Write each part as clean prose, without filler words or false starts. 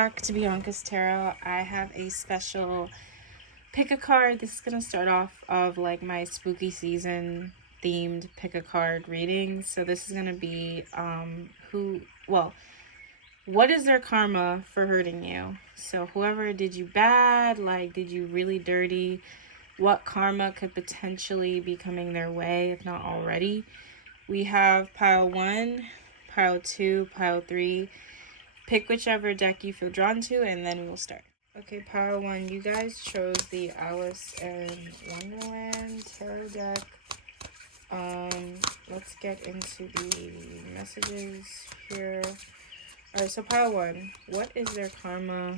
back to Bianca's Tarot. I have a special pick a card. This is gonna start off of like my spooky season themed pick a card reading. So this is gonna be what is their karma for hurting you? So whoever did you bad, like did you really dirty, what karma could potentially be coming their way if not already. We have pile 1, pile 2, pile 3. Pick whichever deck you feel drawn to, and then we'll start. Okay, pile 1, you guys chose the Alice in Wonderland tarot deck. Let's get into the messages here. Alright, so pile 1, what is their karma?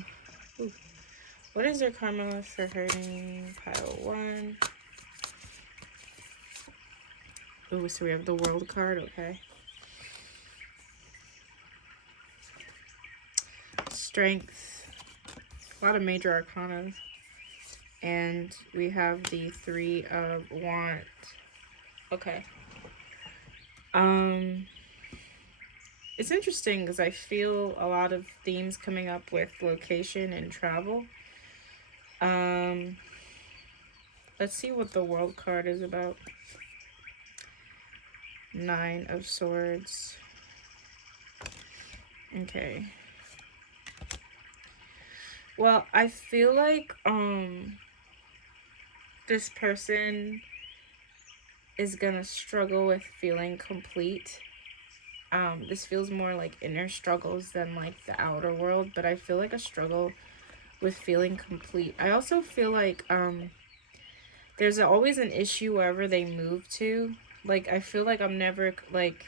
What is their karma for hurting pile 1? Oh, so we have the World card, okay. Strength, a lot of major arcana, and we have the 3 of Wands. Okay. It's interesting because I feel a lot of themes coming up with location and travel. Let's see what the World card is about. 9 of Swords. Okay. Well, I feel like this person is gonna struggle with feeling complete. This feels more like inner struggles than like the outer world, but I feel like a struggle with feeling complete. I also feel like there's always an issue wherever they move to. Like I feel like I'm never like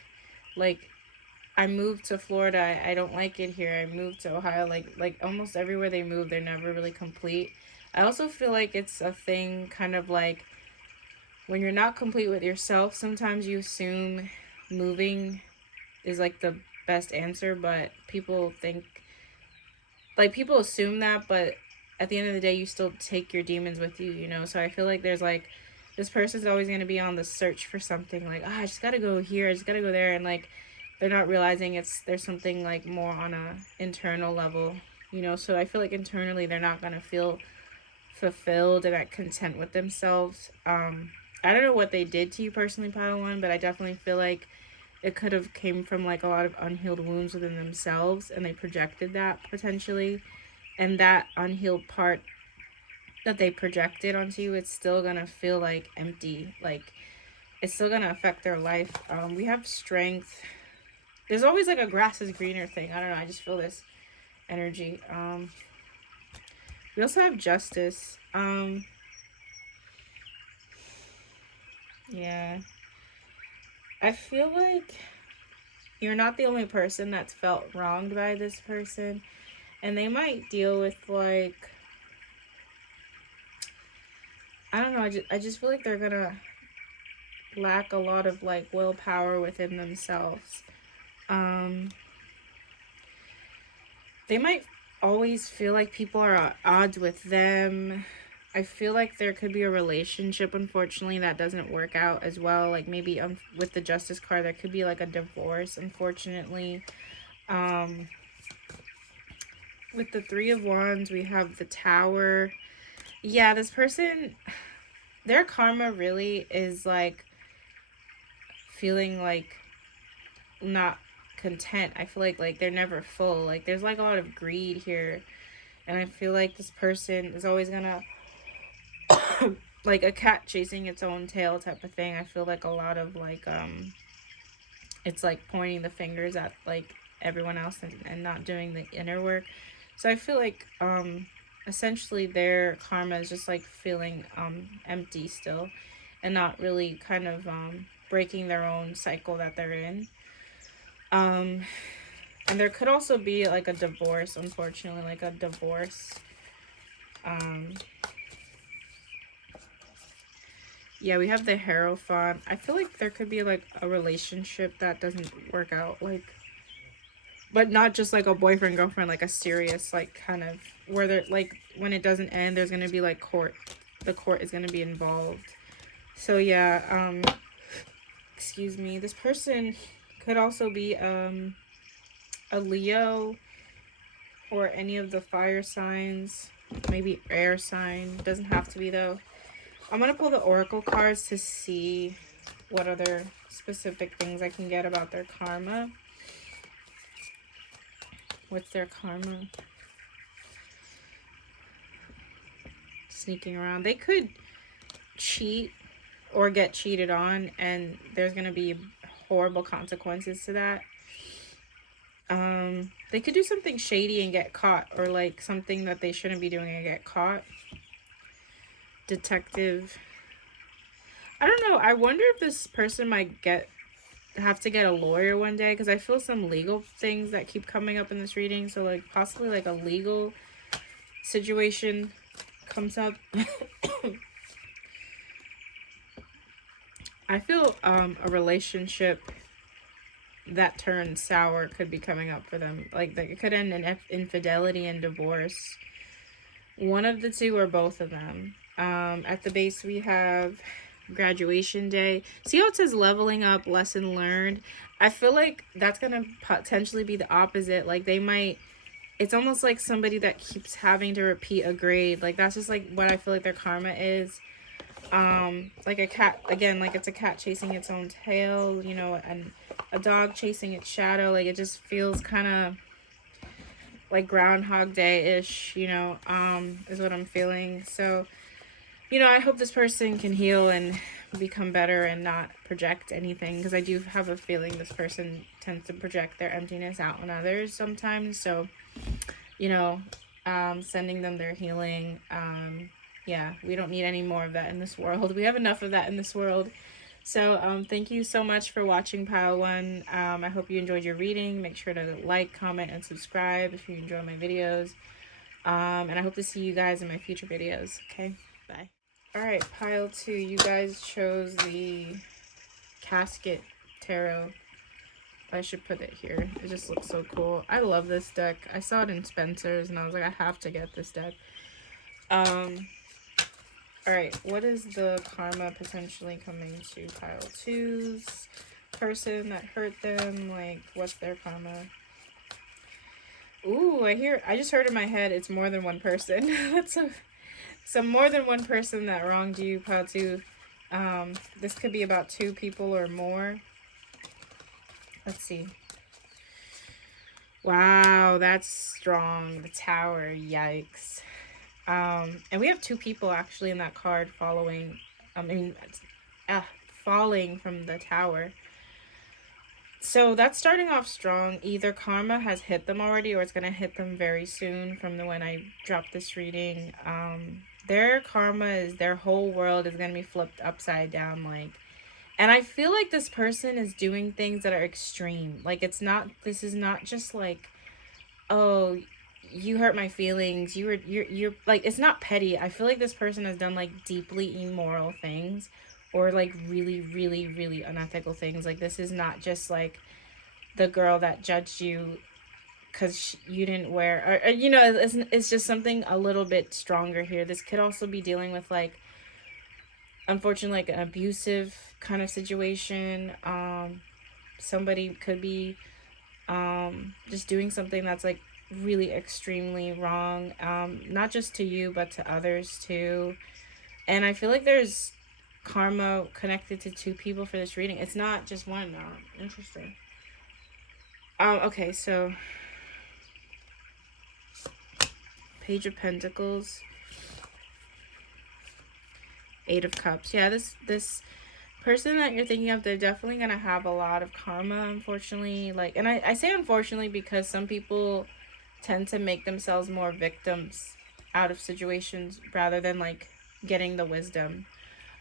I moved to Florida, I don't like it here. I moved to Ohio, like almost everywhere they move, they're never really complete. I also feel like it's a thing kind of like when you're not complete with yourself, sometimes you assume moving is like the best answer, but people assume that, but at the end of the day, you still take your demons with you, you know? So I feel like there's like, this person's always going to be on the search for something like, I just got to go here, I just got to go there, and like, they're not realizing there's something like more on a internal level, you know? So I feel like internally they're not going to feel fulfilled and at content with themselves. I don't know what they did to you personally, pile 1, but I definitely feel like it could have came from like a lot of unhealed wounds within themselves, and they projected that potentially, and that unhealed part that they projected onto you, it's still gonna feel like empty, like it's still gonna affect their life. We have strength. There's always like a grass is greener thing. I don't know, I just feel this energy. We also have justice. Yeah, I feel like you're not the only person that's felt wronged by this person, and they might deal with like, I don't know, I just feel like they're gonna lack a lot of like willpower within themselves. They might always feel like people are at odds with them. I feel like there could be a relationship, unfortunately, that doesn't work out as well. Like maybe with the Justice card, there could be like a divorce, unfortunately. With the 3 of Wands, we have the Tower. Yeah, this person, their karma really is like feeling like not content. I feel like they're never full. Like there's like a lot of greed here, and I feel like this person is always gonna like a cat chasing its own tail type of thing. I feel like a lot of like it's like pointing the fingers at like everyone else and not doing the inner work. So I feel like essentially their karma is just like feeling empty still, and not really kind of breaking their own cycle that they're in. And there could also be like a divorce, unfortunately, like a divorce. Yeah, we have the Hierophant. I feel like there could be like a relationship that doesn't work out, like, but not just like a boyfriend girlfriend, like a serious like kind of where they're like when it doesn't end, there's gonna be like court. The court is gonna be involved. So yeah, excuse me. This person could also be a Leo. or any of the fire signs. Maybe air sign. Doesn't have to be though. I'm gonna pull the oracle cards to see what other specific things I can get about their karma. What's their karma? Sneaking around. They could cheat or get cheated on, and there's gonna be horrible consequences to that. They could do something shady and get caught, or like something that they shouldn't be doing and get caught. Detective. I don't know. I wonder if this person might have to get a lawyer one day, because I feel some legal things that keep coming up in this reading. So like possibly like a legal situation comes up. I feel a relationship that turns sour could be coming up for them. Like it could end in infidelity and divorce. One of the two or both of them. At the base we have graduation day. See how it says leveling up, lesson learned? I feel like that's gonna potentially be the opposite. Like they might, it's almost like somebody that keeps having to repeat a grade. Like that's just like what I feel like their karma is. Like a cat, again, like it's a cat chasing its own tail, you know, and a dog chasing its shadow. Like it just feels kind of like Groundhog Day-ish, you know, is what I'm feeling. So, you know, I hope this person can heal and become better and not project anything, because I do have a feeling this person tends to project their emptiness out on others sometimes. So, you know, sending them their healing. Yeah, we don't need any more of that in this world. We have enough of that in this world. So thank you so much for watching Pile 1. I hope you enjoyed your reading. Make sure to like, comment, and subscribe if you enjoy my videos. And I hope to see you guys in my future videos. Okay, bye. Alright, Pile 2. You guys chose the Casket Tarot. I should put it here. It just looks so cool. I love this deck. I saw it in Spencer's and I was like, I have to get this deck. Alright, what is the karma potentially coming to Pile 2's person that hurt them? Like, what's their karma? Ooh, I just heard in my head it's more than one person. That's some more than one person that wronged you, Pile 2. This could be about 2 people or more. Let's see. Wow, that's strong. The Tower, yikes. And we have 2 people actually in that card following, falling from the Tower. So that's starting off strong. Either karma has hit them already or it's going to hit them very soon from when I dropped this reading. Their karma is, their whole world is going to be flipped upside down, like, and I feel like this person is doing things that are extreme. Like this is not just like, oh, you hurt my feelings, you're like, it's not petty. I feel like this person has done like deeply immoral things, or like really, really, really unethical things. Like this is not just like the girl that judged you because you didn't wear, or you know, it's just something a little bit stronger here. This could also be dealing with like, unfortunately, like an abusive kind of situation. Somebody could be just doing something that's like really extremely wrong, not just to you but to others too. And I feel like there's karma connected to 2 people for this reading. It's not just one now. Interesting. Okay, so Page of Pentacles, 8 of Cups. Yeah, this person that you're thinking of, they're definitely gonna have a lot of karma, unfortunately. Like, and I say unfortunately because some people tend to make themselves more victims out of situations rather than like getting the wisdom.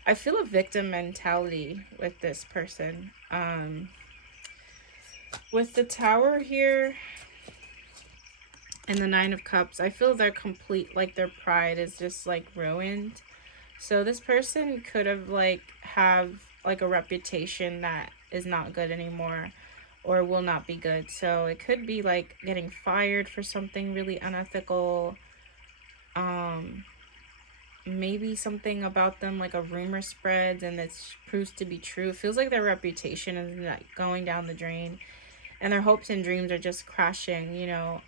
I feel a victim mentality with this person. With the Tower here and the 9 of Cups, I feel they're complete, like their pride is just like ruined. So this person could have have a reputation that is not good anymore or will not be good. So it could be like getting fired for something really unethical. Maybe something about them, like a rumor spreads and it proves to be true. It feels like their reputation is like going down the drain and their hopes and dreams are just crashing, you know.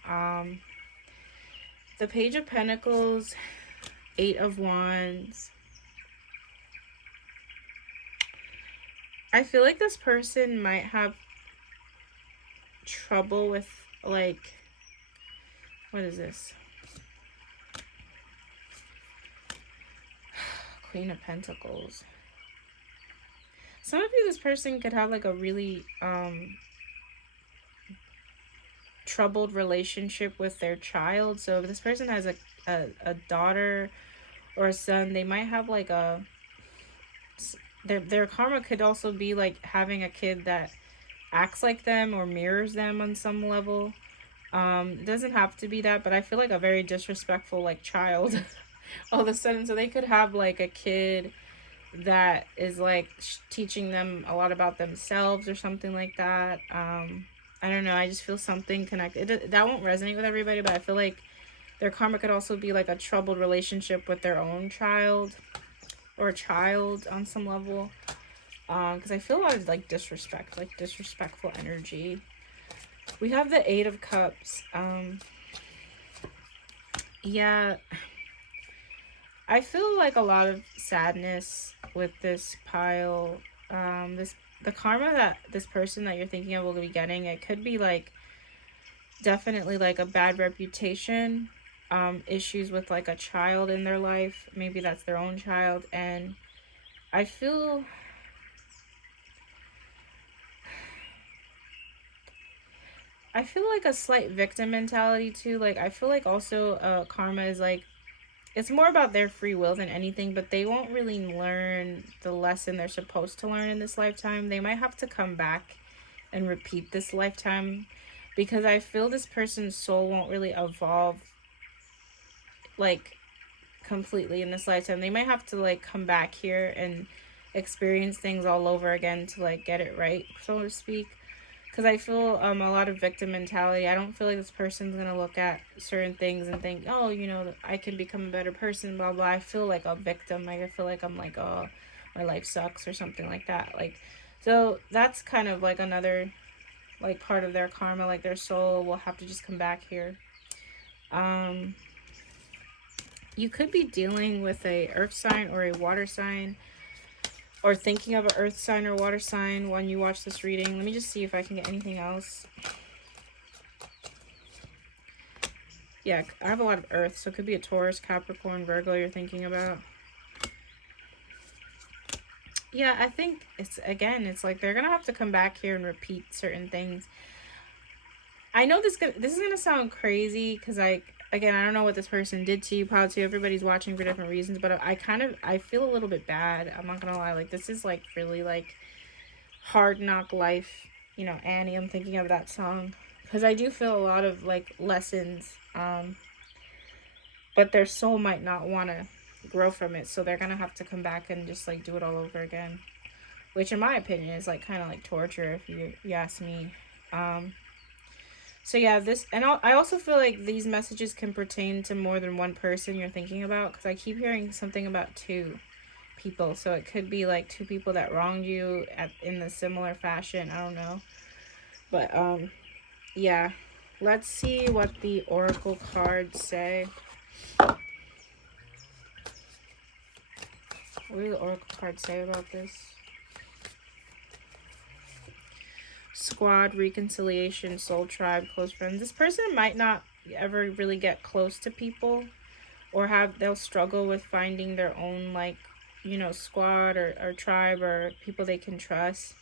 The Page of Pentacles, Eight of Wands. I feel like this person might have trouble with, like, what is this? Queen of Pentacles. Some of you, this person could have like a really troubled relationship with their child. So if this person has a daughter or a son, they might have like their karma could also be like having a kid that acts like them or mirrors them on some level. It doesn't have to be that, but I feel like a very disrespectful like child all of a sudden. So they could have like a kid that is like teaching them a lot about themselves or something like that. I don't know, I just feel something connected. That won't resonate with everybody, but I feel like their karma could also be like a troubled relationship with their own child or a child on some level, because I feel a lot of like disrespect, like disrespectful energy. We have the Eight of Cups. Yeah, I feel like a lot of sadness with this pile. The karma that this person that you're thinking of will be getting, it could be like definitely like a bad reputation, issues with like a child in their life. Maybe that's their own child. And I feel like a slight victim mentality too. Like I feel like also karma is like, it's more about their free will than anything, but they won't really learn the lesson they're supposed to learn in this lifetime. They might have to come back and repeat this lifetime, because I feel this person's soul won't really evolve like completely in this lifetime. They might have to like come back here and experience things all over again to like get it right, so to speak. Because I feel a lot of victim mentality. I don't feel like this person's going to look at certain things and think, oh, you know, I can become a better person, blah, blah. I feel like a victim. Like, I feel like I'm like, oh, my life sucks or something like that. Like, so that's kind of like another, like, part of their karma. Like, their soul will have to just come back here. You could be dealing with a earth sign or a water sign, or thinking of an earth sign or water sign when you watch this reading. Let me just see if I can get anything else. Yeah, I have a lot of earth, so it could be a Taurus, Capricorn, Virgo you're thinking about. Yeah, I think it's like they're gonna have to come back here and repeat certain things. I know this is gonna sound crazy, because again, I don't know what this person did to you, probably. Everybody's watching for different reasons, but I feel a little bit bad. I'm not gonna lie. Like, this is like really like hard knock life, you know, Annie. I'm thinking of that song, because I do feel a lot of like lessons, but their soul might not want to grow from it, so they're gonna have to come back and just like do it all over again, which in my opinion is like kind of like torture, if you ask me. So yeah, I also feel like these messages can pertain to more than one person you're thinking about, because I keep hearing something about two people. So it could be like two people that wronged you in a similar fashion. I don't know. But yeah. Let's see what the oracle cards say. What do the oracle cards say about this? Squad, reconciliation, soul tribe, close friends. This person might not ever really get close to people, or they'll struggle with finding their own, like, you know, squad or tribe or people they can trust.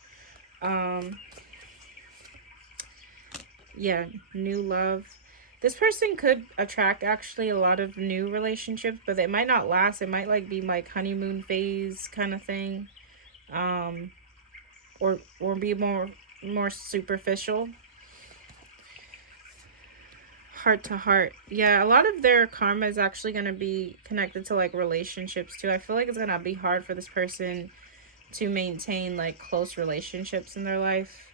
Yeah, new love. This person could attract actually a lot of new relationships, but it might not last. It might like be like honeymoon phase kind of thing, or be more superficial. Heart to heart. Yeah, a lot of their karma is actually going to be connected to like relationships too. I feel like it's going to be hard for this person to maintain like close relationships in their life,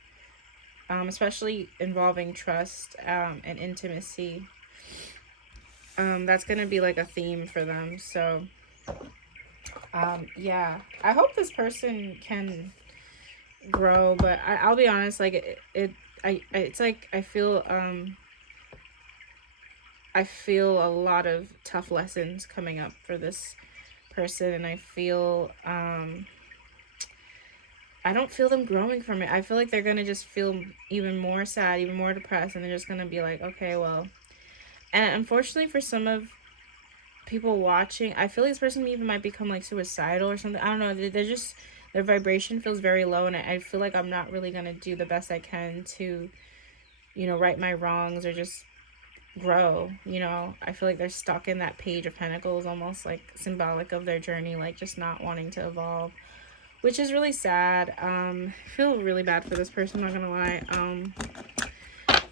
especially involving trust and intimacy. That's going to be like a theme for them. So yeah, I hope this person can grow, but I'll be honest, like it's like I feel I feel a lot of tough lessons coming up for this person, and I feel I don't feel them growing from it. I feel like they're gonna just feel even more sad, even more depressed, and they're just gonna be like, okay, well. And unfortunately, for some of people watching, I feel like this person even might become like suicidal or something. I don't know. They're just, their vibration feels very low, and I feel like I'm not really gonna do the best I can to, right my wrongs or just grow. I feel like they're stuck in that Page of Pentacles, almost like symbolic of their journey, like just not wanting to evolve, which is really sad. I feel really bad for this person, not gonna lie.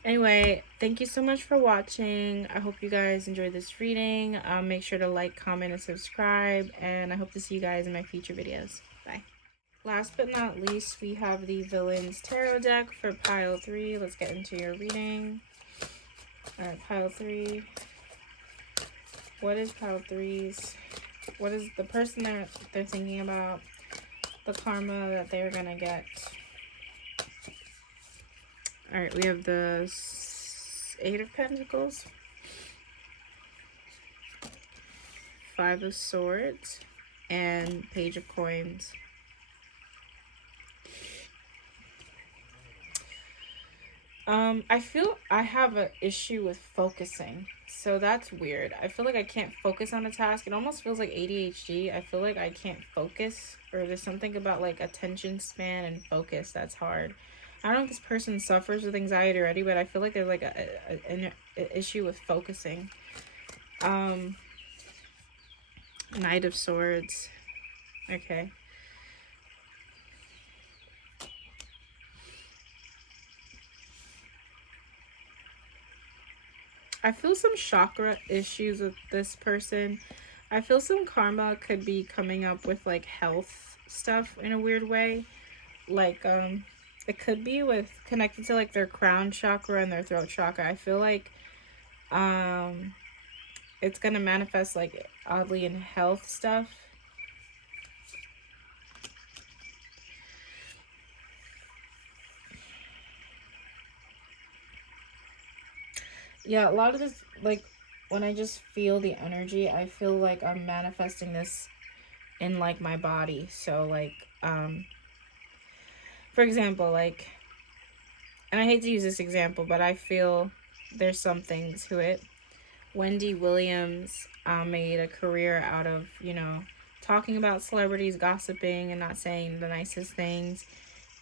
Anyway, thank you so much for watching. I hope you guys enjoyed this reading. Make sure to like, comment, and subscribe, and I hope to see you guys in my future videos. Bye. Last but not least, we have the Villains Tarot deck for pile 3. Let's get into your reading. Alright, pile 3. What is pile 3's? What is the person they're thinking about? The karma that they're gonna get. Alright, we have the 8 of Pentacles, 5 of Swords, and Page of Coins. I feel I have an issue with focusing, so that's weird. I feel like I can't focus on a task. It almost feels like ADHD. I feel like I can't focus, or there's something about like attention span and focus that's hard. I don't know if this person suffers with anxiety already, but I feel like there's like an issue with focusing. Knight of Swords. Okay. I feel some chakra issues with this person. I feel some karma could be coming up with like health stuff in a weird way. Like, it could be with connected to like their crown chakra and their throat chakra. I feel like it's gonna manifest like oddly in health stuff. Yeah, a lot of this, like when I just feel the energy, I feel like I'm manifesting this in like my body. So like for example, like, and I hate to use this example, but I feel there's something to it. Wendy Williams made a career out of, talking about celebrities, gossiping, and not saying the nicest things.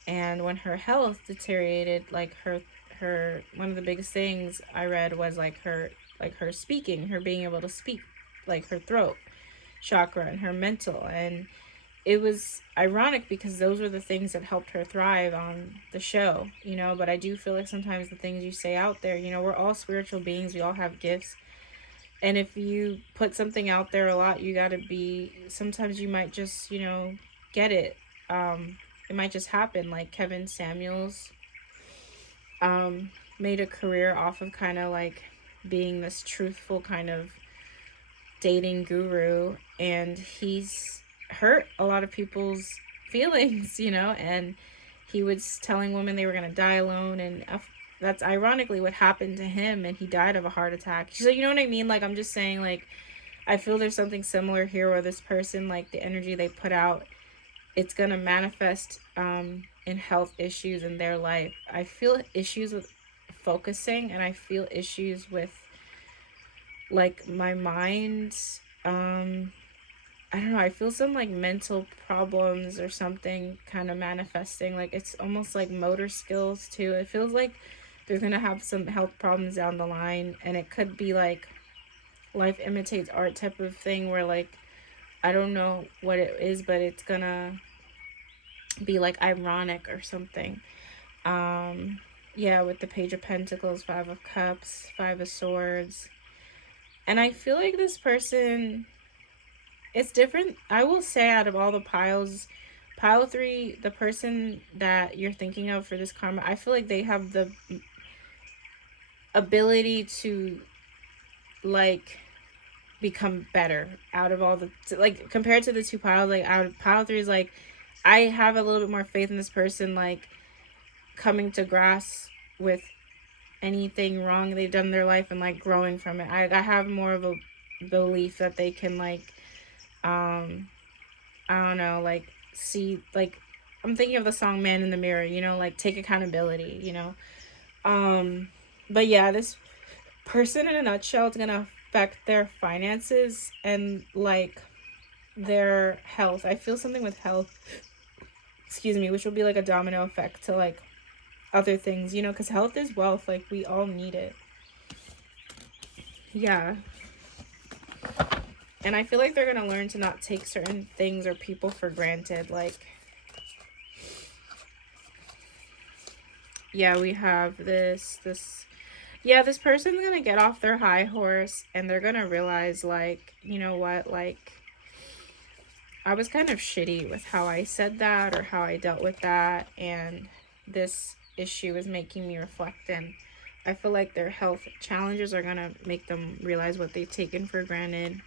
And when her health deteriorated, like her one of the biggest things I read was like her speaking, her being able to speak, like her throat chakra and her mental. And it was ironic because those were the things that helped her thrive on the show, but I do feel like sometimes the things you say out there, we're all spiritual beings, we all have gifts, and if you put something out there a lot, you gotta be, sometimes you might just, get it. It might just happen. Like Kevin Samuels made a career off of kind of like being this truthful kind of dating guru, and he's hurt a lot of people's feelings, and he was telling women they were going to die alone, and that's ironically what happened to him, and he died of a heart attack. So you know what I mean? Like, I'm just saying, like, I feel there's something similar here where this person, like, the energy they put out, it's going to manifest in health issues in their life. I feel issues with focusing, and I feel issues with like my mind. I don't know, I feel some like mental problems or something kind of manifesting. Like it's almost like motor skills too. It feels like they're gonna have some health problems down the line, and it could be like life imitates art type of thing where like I don't know what it is, but it's gonna be like ironic or something. Yeah, with the Page of Pentacles, 5 of Cups, 5 of Swords. And I feel like this person, it's different. I will say out of all the piles, pile 3, the person that you're thinking of for this karma, I feel like they have the ability to like become better out of all the, like compared to the 2 piles, like out of pile 3 is like, I have a little bit more faith in this person, like coming to grasp with anything wrong they've done in their life and like growing from it. I have more of a belief that they can like I don't know, like see, like I'm thinking of the song Man in the Mirror, you know, like take accountability, you know. But yeah, this person in a nutshell is gonna affect their finances and like their health. I feel something with health, excuse me, which will be like a domino effect to like other things, you know, because health is wealth. Like we all need it. Yeah. And I feel like they're gonna learn to not take certain things or people for granted. Like, yeah, we have yeah, this person's gonna get off their high horse and they're gonna realize, like, you know what, like, I was kind of shitty with how I said that or how I dealt with that, and this issue is making me reflect. And I feel like their health challenges are gonna make them realize what they've taken for granted.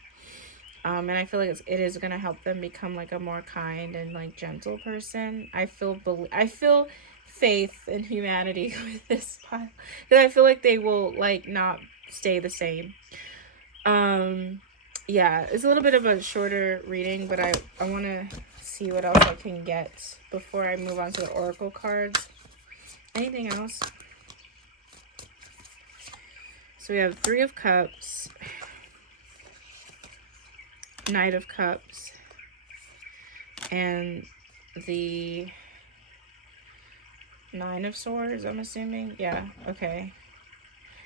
And I feel like it is gonna help them become like a more kind and like gentle person. I feel faith in humanity with this pile, because I feel like they will like not stay the same. Yeah, it's a little bit of a shorter reading, but I want to see what else I can get before I move on to the oracle cards. Anything else? So we have Three of Cups, Knight of Cups, and the Nine of Swords, I'm assuming. Yeah, okay.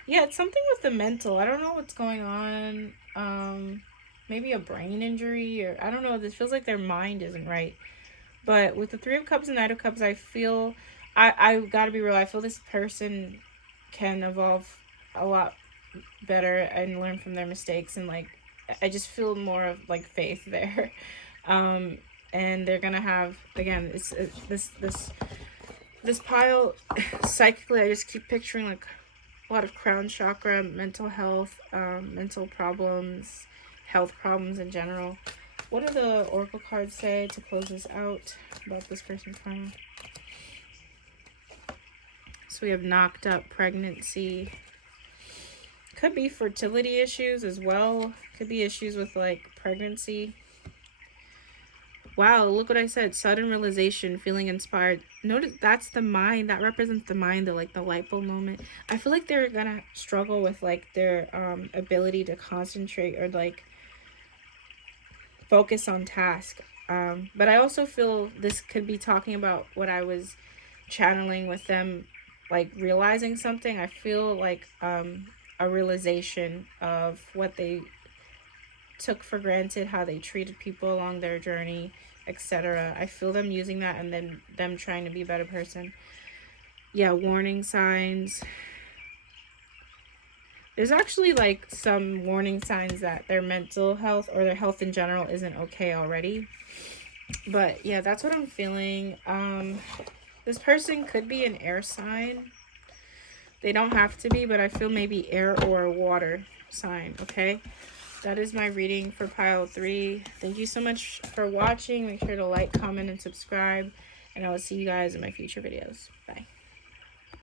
Yeah, it's something with the mental. I don't know what's going on. Maybe a brain injury, or I don't know. This feels like their mind isn't right. But with the Three of Cups and Knight of Cups, I feel, I gotta be real, I feel this person can evolve a lot better and learn from their mistakes, and like, I just feel more of like faith there. And they're gonna have, again, it's this pile, psychically, I just keep picturing like a lot of crown chakra, mental health, mental problems, health problems in general. What do the oracle cards say to close this out about this person's karma? So we have knocked up, pregnancy. Could be fertility issues as well. Could be issues with like pregnancy. Wow, look what I said. Sudden realization, feeling inspired. Notice that's the mind. That represents the mind, the like the light bulb moment. I feel like they're gonna struggle with like their ability to concentrate or like focus on task. But I also feel this could be talking about what I was channeling with them, like realizing something. I feel like a realization of what they took for granted, how they treated people along their journey, etc. I feel them using that and then them trying to be a better person. Yeah, warning signs. There's actually like some warning signs that their mental health or their health in general isn't okay already. But yeah, that's what I'm feeling. This person could be an air sign. They don't have to be, but I feel maybe air or water sign, okay? That is my reading for pile 3. Thank you so much for watching. Make sure to like, comment, and subscribe. And I will see you guys in my future videos. Bye.